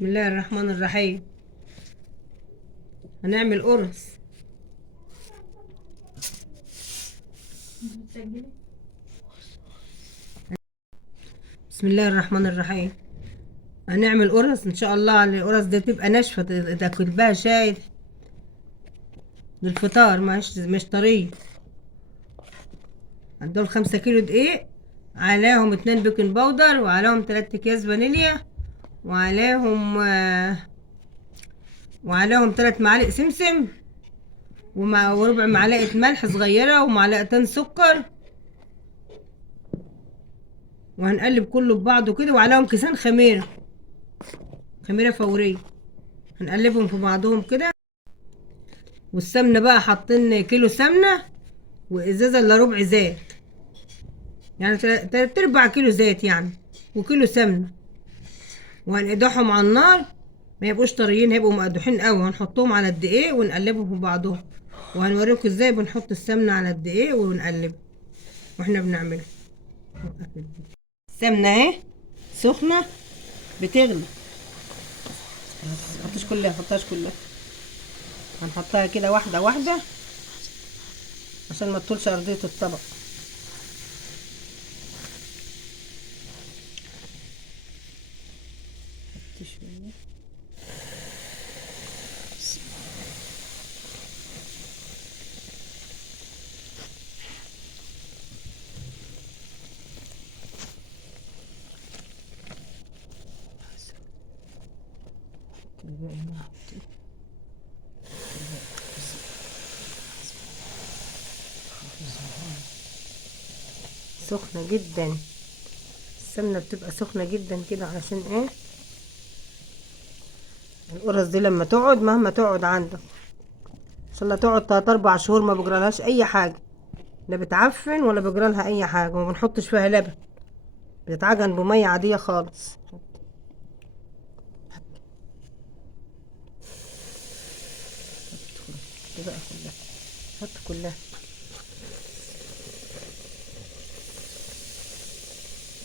بسم الله الرحمن الرحيم. هنعمل قرص. بسم الله الرحمن الرحيم. هنعمل قرص ان شاء الله. القرص دي تبقى ناشفه تاكل بها شاي للفطار، مش طريه. هدول 5 كيلو دقيق، عليهم 2 بيكنج باودر، وعليهم 3 اكياس فانيليا، وعليهم 3 معالق سمسم، وربع معلقه ملح صغيره، ومعلقتين سكر. وهنقلب كله ببعضه كده، وعليهم كيسان خميره فوريه. هنقلبهم في بعضهم كده. والسمنه بقى حاطين كيلو سمنه، وازازه الا ربع زيت، يعني 3/4 كيلو زيت يعني، وكيلو سمنه. وهنقدحهم على النار، ما يبقوش طريين، هيبقوا مقدوحين قوي. هنحطهم على الدقيق ونقلبهم في بعضهم، وهنوريكم ازاي بنحط السمنه على الدقيق ونقلبه واحنا بنعمله. السمنه اهي سخنه بتغلي. متحطهاش كلها. هنحطها كده واحده واحده عشان ما تطولش ارضيه الطبق. شويه. سخنة جدا، السمنة بتبقى سخنة جدا كده. علشان ايه؟ القرص دي لما تقعد، مهما تقعد عندك ان شاء الله تقعد 3 4 شهور، ما بجرالهاش اي حاجة، لا بتعفن ولا بجرالها اي حاجة. وما بنحطش فيها لبن، بتتعجن بمية عادية خالص. دي بقى كلها، حط كلها.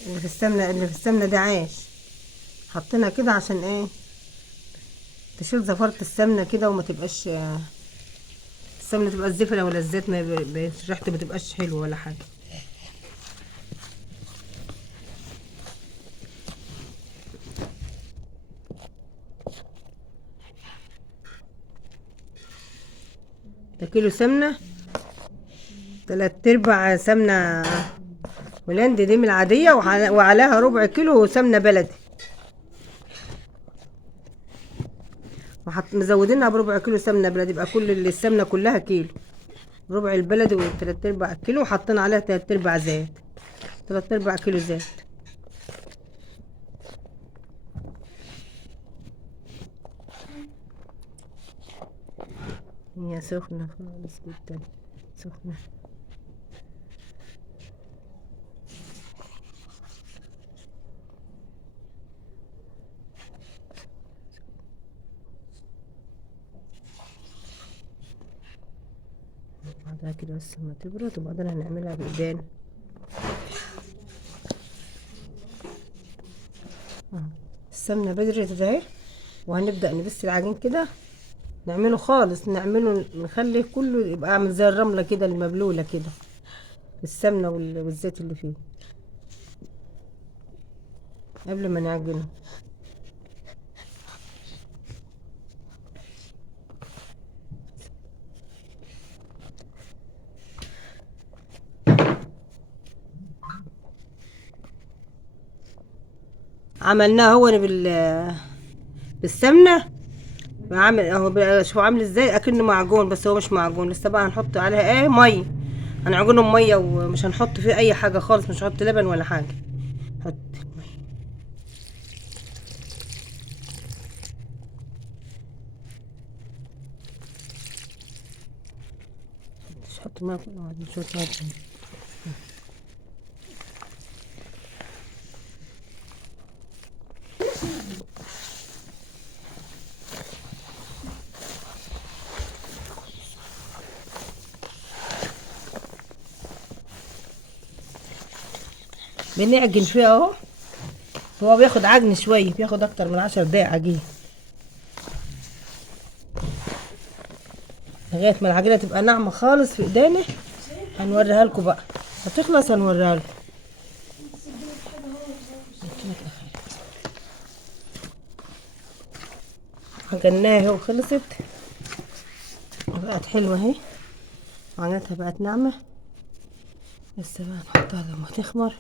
اللي في السمنة دي عيش، حطينا كده عشان ايه؟ تشيل زفرة السمنة كده، وما تبقاش السمنة تبقى زفرة، ولا الزيت ما ريحته ما تبقاش حلوة ولا حاجة. ده كيلو سمنة، 3/4 سمنة هولندي دي من العادية، وعليها ربع كيلو سمنة بلدي. مزودينها ب4 كيلو سمنة بلدي، يبقى كل السمنة كلها كيلو. ربع البلدي و3/4 كيلو، وحطينا عليها 3/4 زيت، 3/4 كيلو زيت. هي سخنة خالص جدا، سخنة. بعدها كده بس ما تبرد، وبعدين هنعملها بايدينا. السمنة بدرت اهي، وهنبدأ نبس العجين كده، نعمله خالص، نخليه كله يبقى عامل زي الرملة كده المبلولة كده، السمنة والزيت اللي فيه قبل ما نعجنه. عملناه هو بالسمنة. عامل اهو شوف عامل ازاي، اكنه معجون، بس هو مش معجون لسه. بقى هنحط عليها ايه؟ ميه. هنعجنه بميه، ومش هنحط فيه اي حاجه خالص، مش هنحط لبن ولا حاجه. حط الميه. مش هحط ميه، شويه ميه. بنعجن فيها اهو، هو بياخد عجن شويه، بياخد اكتر من 10 دقايق عجين لغايه ما العجينه تبقى ناعمه خالص في ايدينا. هنوريها لكم بقى، هتخلص هنوريها لكم. عجناها اهي وخلصت، بقت حلوه اهي، عجنتها بقت ناعمه. لسه بقى نحطها لما تخمر.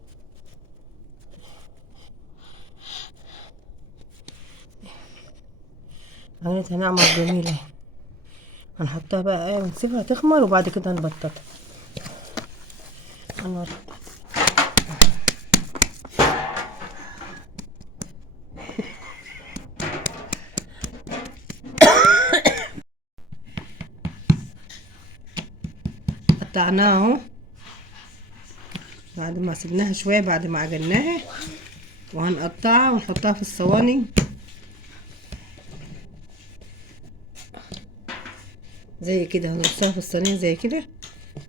عجنتها ناعمه وجميله اهي. هنحطها بقى ايه ونسيبها تخمر وبعد كده نبططها. هنوري قطعناها اهو بعد ما سيبناها شويه، بعد ما عجناها، وهنقطعها ونحطها في الصواني زي كده. هنرصها في الصينيه زي كده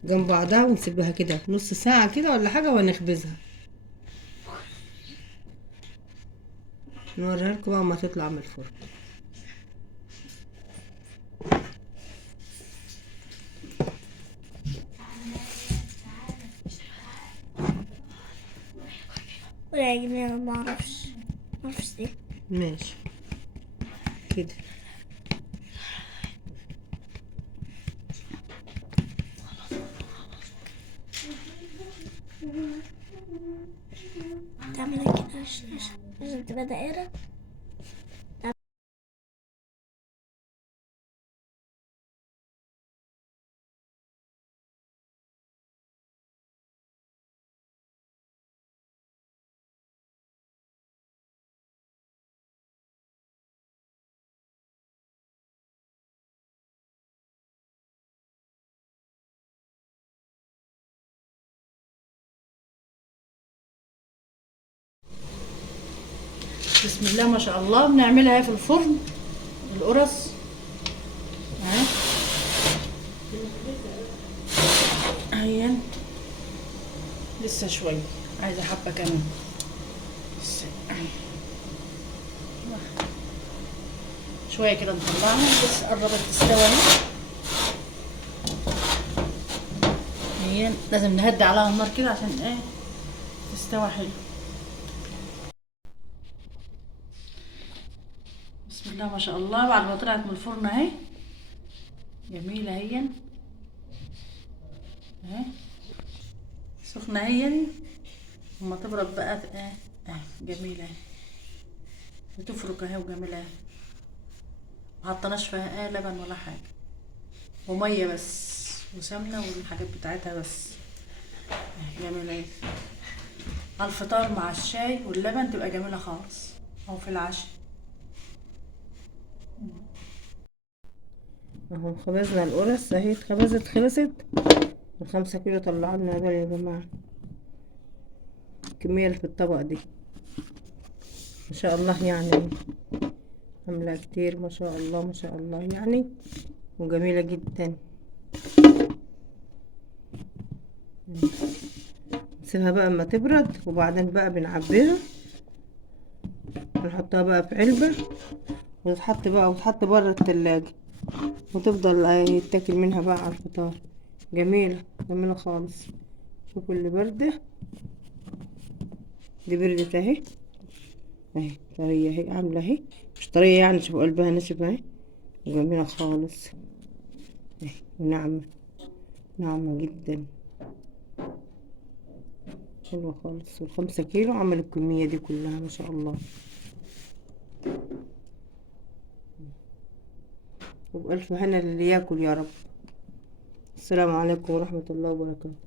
جنب بعضها، ونسيبها كده نص ساعه كده ولا حاجه ونخبزها. نوريها لكم بقى ما تطلع من الفرن. ولا يا جماعة معرفش دي. ماشي كده. تعملها كده عشان تبقى دائرة. بسم الله ما شاء الله. بنعملها في الفرن القرص اهي. لسه شويه، عايزه حبه كمان لسه. شويه كده نطلعها، بس قربت تستوي اهي. لازم نهدي عليها النار كده عشان ايه تستوي حلو. بسم الله ما شاء الله. بعد ما طلعت من الفرن اهي جميله اهي اهي، سخنه اهي. لما تبرد بقى اهي اهي جميله اهي، بتفرك اهي وجميله اهي. محطناش فيها ايه لبن ولا حاجه، وميه بس وسمنه والحاجات بتاعتها بس. اهي جميله اهي. على الفطار مع الشاي واللبن تبقى جميله خالص، او في العشاء. اهو خبزنا القرص اهي، اتخبزت خلصت. ال5 كيلو طلعوا لنا دول يا جماعه، الكميه اللي في الطبق دي ما شاء الله يعني، عامله كتير ما شاء الله ما شاء الله يعني، وجميله جدا. نسيبها بقى اما تبرد، وبعدين بقى بنعبيها ونحطها بقى في علبه، وتتحط بره التلاجة، وتفضل يتاكل منها بقى على الفطار. جميله جميله خالص. شوفوا اللي برده دي، بردت اهي اهي، طريه اهي، عامله اهي مش طريه يعني، شوفوا قلبها ناشف اهي، جميله خالص اهي، وناعمه ناعمه جدا، حلوه خالص. وال5 كيلو عملوا الكميه دي كلها ما شاء الله. وبألف هنا للي ياكل يا رب. السلام عليكم ورحمه الله وبركاته.